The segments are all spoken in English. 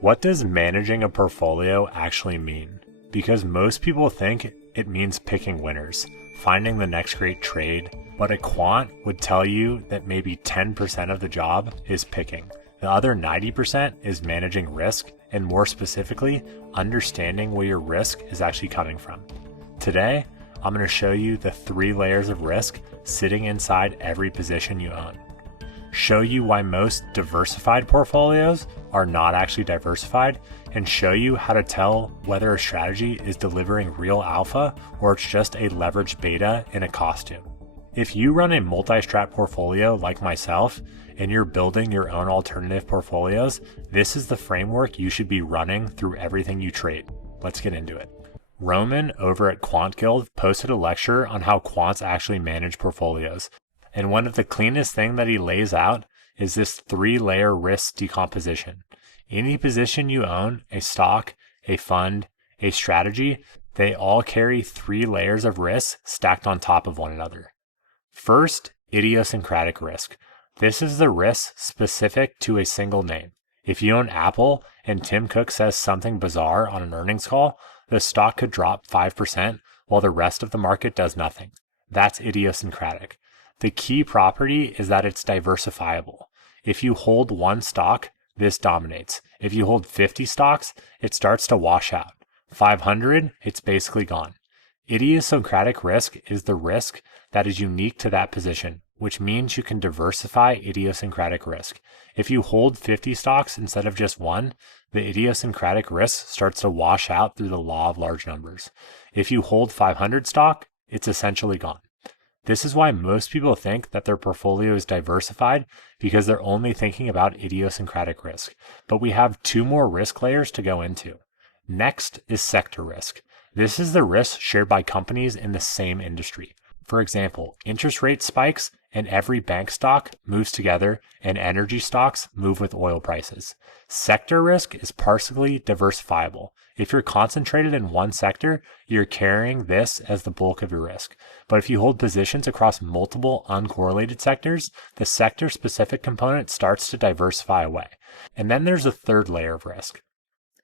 What does managing a portfolio actually mean? Because most people think it means picking winners, finding the next great trade, but a quant would tell you that maybe 10% of the job is picking. The other 90% is managing risk, and more specifically, understanding where your risk is actually coming from. Today, I'm going to show you the 3 layers of risk sitting inside every position you own. Show you why most diversified portfolios are not actually diversified, and show you how to tell whether a strategy is delivering real alpha or it's just a leveraged beta in a costume. If you run a multi-strat portfolio like myself, and you're building your own alternative portfolios, this is the framework you should be running through everything you trade. Let's get into it. Roman over at Quant Guild posted a lecture on how quants actually manage portfolios. And one of the cleanest things that he lays out is this 3-layer risk decomposition. Any position you own, a stock, a fund, a strategy, they all carry 3 layers of risk stacked on top of one another. First, idiosyncratic risk. This is the risk specific to a single name. If you own Apple and Tim Cook says something bizarre on an earnings call, the stock could drop 5% while the rest of the market does nothing. That's idiosyncratic. The key property is that it's diversifiable. If you hold one stock, this dominates. If you hold 50 stocks, it starts to wash out. 500, it's basically gone. Idiosyncratic risk is the risk that is unique to that position, which means you can diversify idiosyncratic risk. If you hold 50 stocks instead of just one, the idiosyncratic risk starts to wash out through the law of large numbers. If you hold 500 stock, it's essentially gone. This is why most people think that their portfolio is diversified, because they're only thinking about idiosyncratic risk. But we have 2 more risk layers to go into. Next is sector risk. This is the risk shared by companies in the same industry. For example, interest rate spikes and every bank stock moves together, and energy stocks move with oil prices. Sector risk is partially diversifiable. If you're concentrated in one sector, you're carrying this as the bulk of your risk. But if you hold positions across multiple uncorrelated sectors, the sector-specific component starts to diversify away. And then there's a 3rd layer of risk.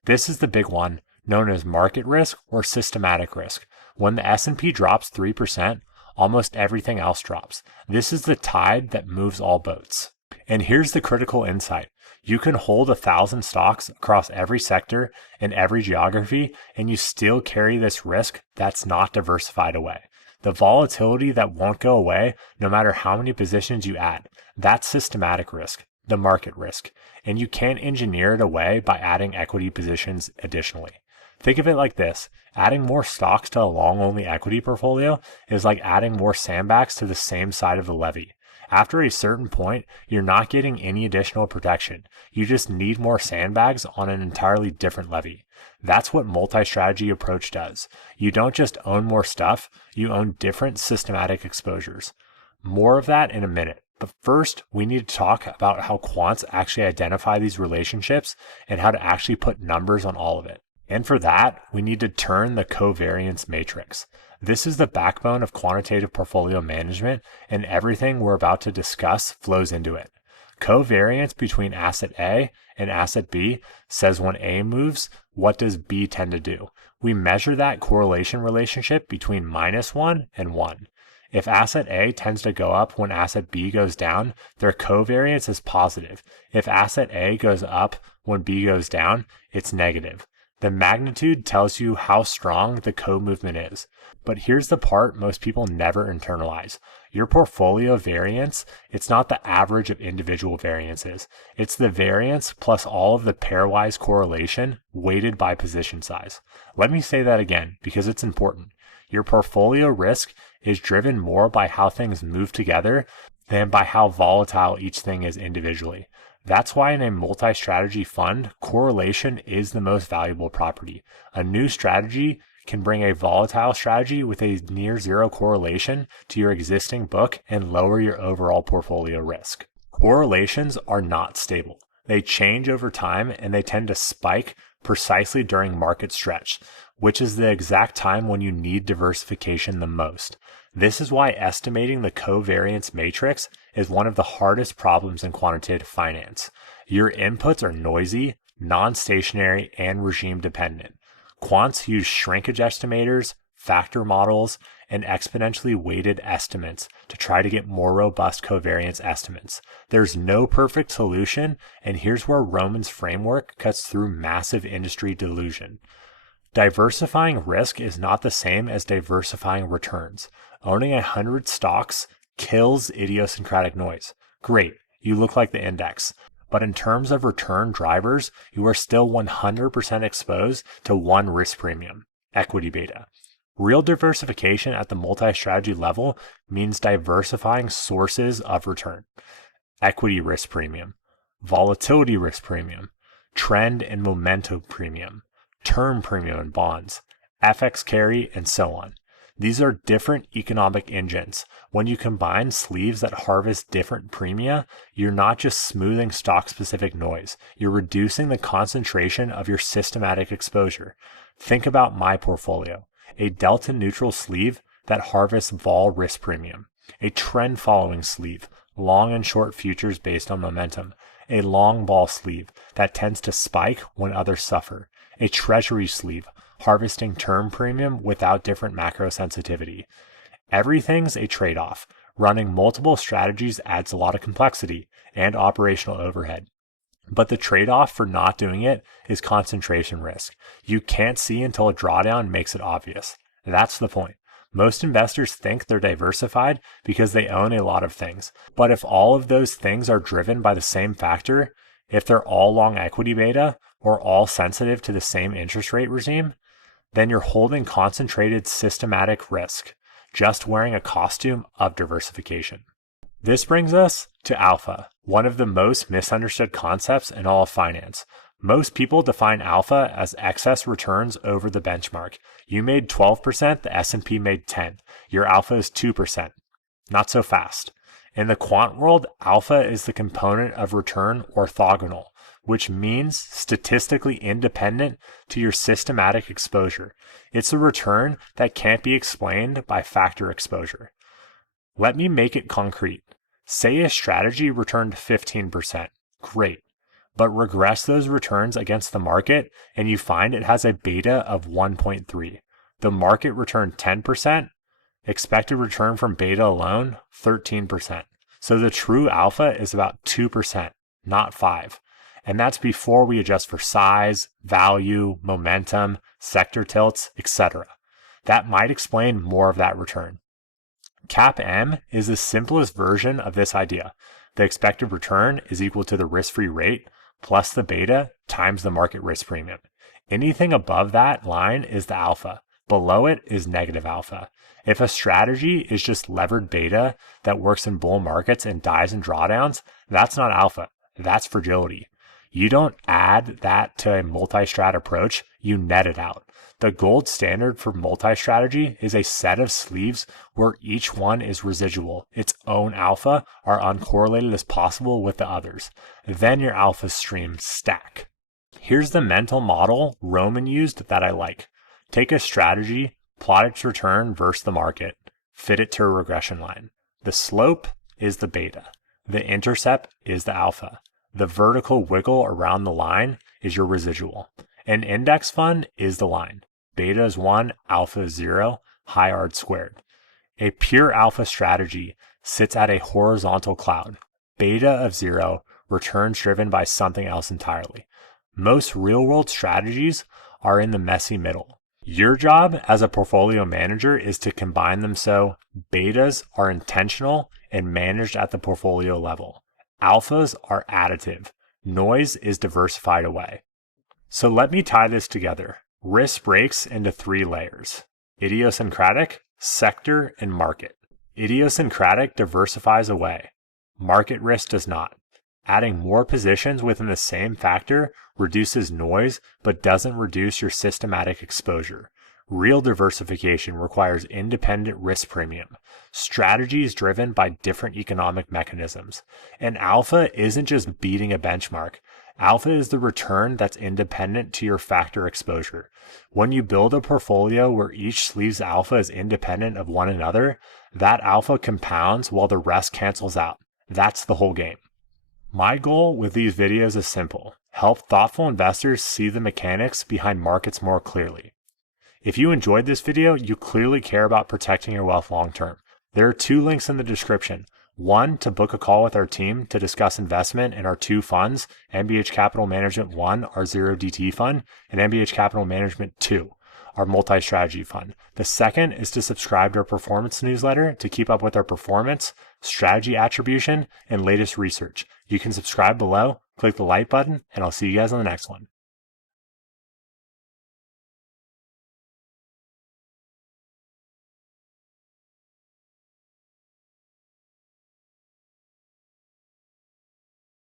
This is the big one, known as market risk or systematic risk. When the S&P drops 3%, almost everything else drops. This is the tide that moves all boats. And here's the critical insight. You can hold 1,000 stocks across every sector and every geography, and you still carry this risk that's not diversified away. The volatility that won't go away no matter how many positions you add. That's systematic risk, the market risk. And you can't engineer it away by adding equity positions additionally. Think of it like this. Adding more stocks to a long-only equity portfolio is like adding more sandbags to the same side of the levee. After a certain point, you're not getting any additional protection. You just need more sandbags on an entirely different levee. That's what multi-strategy approach does. You don't just own more stuff, you own different systematic exposures. More of that in a minute. But first, we need to talk about how quants actually identify these relationships and how to actually put numbers on all of it. And for that, we need to turn the covariance matrix. This is the backbone of quantitative portfolio management, and everything we're about to discuss flows into it. Covariance between asset A and asset B says when A moves, what does B tend to do? We measure that correlation relationship between -1 and 1. If asset A tends to go up when asset B goes down, their covariance is positive. If asset A goes up when B goes down, it's negative. The magnitude tells you how strong the co-movement is. But here's the part most people never internalize. Your portfolio variance, it's not the average of individual variances. It's the variance plus all of the pairwise correlation weighted by position size. Let me say that again because it's important. Your portfolio risk is driven more by how things move together than by how volatile each thing is individually. That's why in a multi-strategy fund, correlation is the most valuable property. A new strategy can bring a volatile strategy with a near zero correlation to your existing book and lower your overall portfolio risk. Correlations are not stable. They change over time and they tend to spike precisely during market stretch, which is the exact time when you need diversification the most. This is why estimating the covariance matrix is one of the hardest problems in quantitative finance. Your inputs are noisy, non-stationary, and regime dependent. Quants use shrinkage estimators, factor models, and exponentially weighted estimates to try to get more robust covariance estimates. There's no perfect solution, and here's where Roman's framework cuts through massive industry delusion. Diversifying risk is not the same as diversifying returns. Owning 100 stocks kills idiosyncratic noise. Great, you look like the index. But in terms of return drivers, you are still 100% exposed to one risk premium, equity beta. Real diversification at the multi-strategy level means diversifying sources of return. Equity risk premium, volatility risk premium, trend and momentum premium, term premium in bonds, FX carry, and so on. These are different economic engines. When you combine sleeves that harvest different premia, you're not just smoothing stock-specific noise, you're reducing the concentration of your systematic exposure. Think about my portfolio. A delta-neutral sleeve that harvests vol risk premium, a trend-following sleeve, long and short futures based on momentum, a long vol sleeve that tends to spike when others suffer, a treasury sleeve harvesting term premium without different macro sensitivity. Everything's a trade-off. Running multiple strategies adds a lot of complexity and operational overhead. But the trade-off for not doing it is concentration risk. You can't see until a drawdown makes it obvious. That's the point. Most investors think they're diversified because they own a lot of things. But if all of those things are driven by the same factor, if they're all long equity beta or all sensitive to the same interest rate regime, then you're holding concentrated systematic risk, just wearing a costume of diversification. This brings us to alpha, one of the most misunderstood concepts in all of finance. Most people define alpha as excess returns over the benchmark. You made 12%, the S&P made 10. Your alpha is 2%. Not so fast. In the quant world, alpha is the component of return orthogonal, which means statistically independent to your systematic exposure. It's a return that can't be explained by factor exposure. Let me make it concrete. Say a strategy returned 15%. Great. But regress those returns against the market and you find it has a beta of 1.3. The market returned 10%. Expected return from beta alone, 13%. So the true alpha is about 2%, not 5%. And that's before we adjust for size, value, momentum, sector tilts, etc. That might explain more of that return. CAPM is the simplest version of this idea. The expected return is equal to the risk-free rate plus the beta times the market risk premium. Anything above that line is the alpha. Below it is negative alpha. If a strategy is just levered beta that works in bull markets and dies in drawdowns, that's not alpha. That's fragility. You don't add that to a multi-strat approach, you net it out. The gold standard for multi-strategy is a set of sleeves where each one is residual. Its own alpha are uncorrelated as possible with the others. Then your alpha streams stack. Here's the mental model Roman used that I like. Take a strategy, plot its return versus the market, fit it to a regression line. The slope is the beta. The intercept is the alpha. The vertical wiggle around the line is your residual. An index fund is the line. Beta is 1, alpha is 0, high R squared. A pure alpha strategy sits at a horizontal cloud. Beta of 0, returns driven by something else entirely. Most real-world strategies are in the messy middle. Your job as a portfolio manager is to combine them so betas are intentional and managed at the portfolio level. Alphas are additive. Noise is diversified away. So let me tie this together. Risk breaks into 3 layers: idiosyncratic, sector, and market. Idiosyncratic diversifies away. Market risk does not. Adding more positions within the same factor reduces noise but doesn't reduce your systematic exposure. Real diversification requires independent risk premium, strategies driven by different economic mechanisms. And alpha isn't just beating a benchmark. Alpha is the return that's independent to your factor exposure. When you build a portfolio where each sleeve's alpha is independent of one another, that alpha compounds while the rest cancels out. That's the whole game. My goal with these videos is simple. help thoughtful investors see the mechanics behind markets more clearly. If you enjoyed this video, you clearly care about protecting your wealth long term. There are 2 links in the description. One, to book a call with our team to discuss investment in our 2 funds, MBH Capital Management 1, our 0DT fund, and MBH Capital Management 2, our multi-strategy fund. The second is to subscribe to our performance newsletter to keep up with our performance, strategy attribution, and latest research. You can subscribe below, click the like button, and I'll see you guys on the next one.